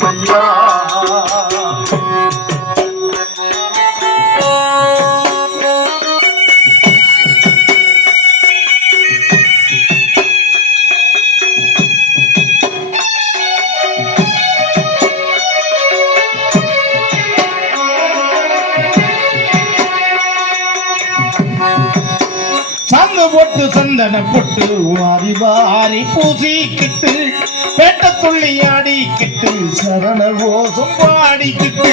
வந்தோமையா. பொட்டு சந்தன பொட்டு வாரி வாரி பூசிக்கிட்டு பேட்ட துள்ளி ஆடிக்கிட்டு சரண கோஷம் பாடிக்கிட்டு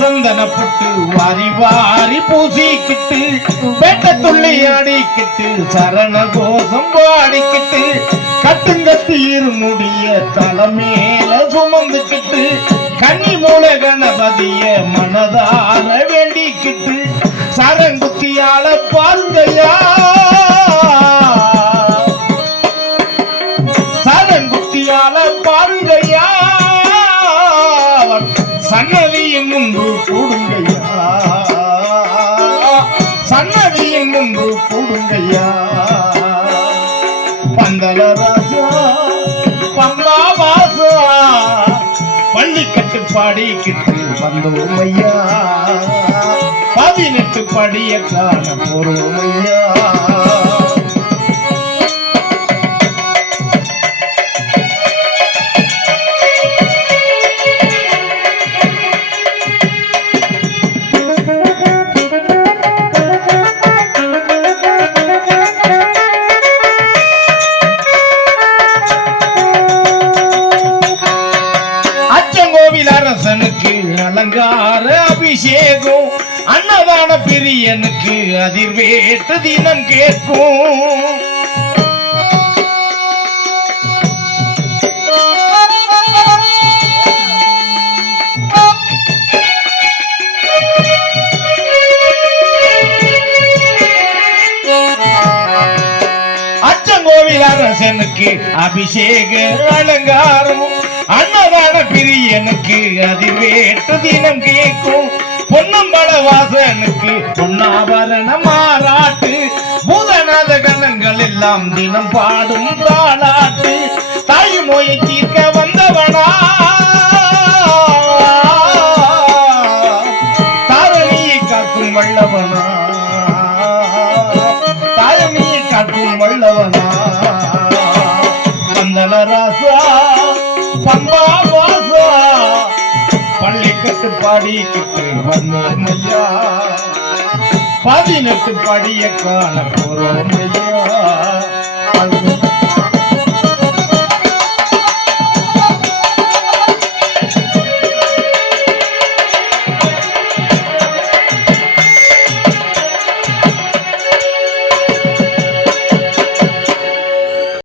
சந்தனப்பட்டு வாரி வாரி பூசிக்கிட்டு பேட்ட துள்ளி ஆடிக்கிட்டு சரண கோஷம் பாடிக்கிட்டு கட்டுங்கத்தீர் முடிய தலைமேல சுமந்துக்கிட்டு கன்னி மூல கணபதிய மனதார வேண்டிக்கிட்டு சரங்குத்தியால பாருங்கயா, சரங்குத்தியால பாருங்கயா, சன்னதியின் முன்பு கூடுங்கய்யா, சன்னதியின் முன்பு கூடுங்கய்யா. பந்தல ராசா பம்பா வாசா பள்ளிக்கட்டு பாடிக்கிட்டு வந்தோம் ஐயா, 18 படிய காண போறோம் ஐயா. அரசனுக்கு அலங்கார அபிஷேகம் அன்னதான பிரியனுக்கு அதிர்வேட்டு தினம் கேட்கும். அச்சங்கோவில் அரசனுக்கு அபிஷேக அலங்காரம் அன்னதான பிரியனுக்கு அதிர்வேட்டு தினம் கேட்கும். பொன்னம்பல வாசனுக்கு பொன்னாபரண மாறாட்டு பூதநாத கணங்கள் எல்லாம் தினம் பாடும் தாளாட்டு. தாய் மொழி தீர்க்க வந்தவனா தாரணியை காக்கும் வல்லவனா, தாயணியை காக்கும் வல்லவனா. மந்தல ராசா பம்பா வாசா பள்ளிக்கட்டு பாடிக்கிட்டு வந்தோம் ஐயா, 18 படிய காண போறோம் ஐயா.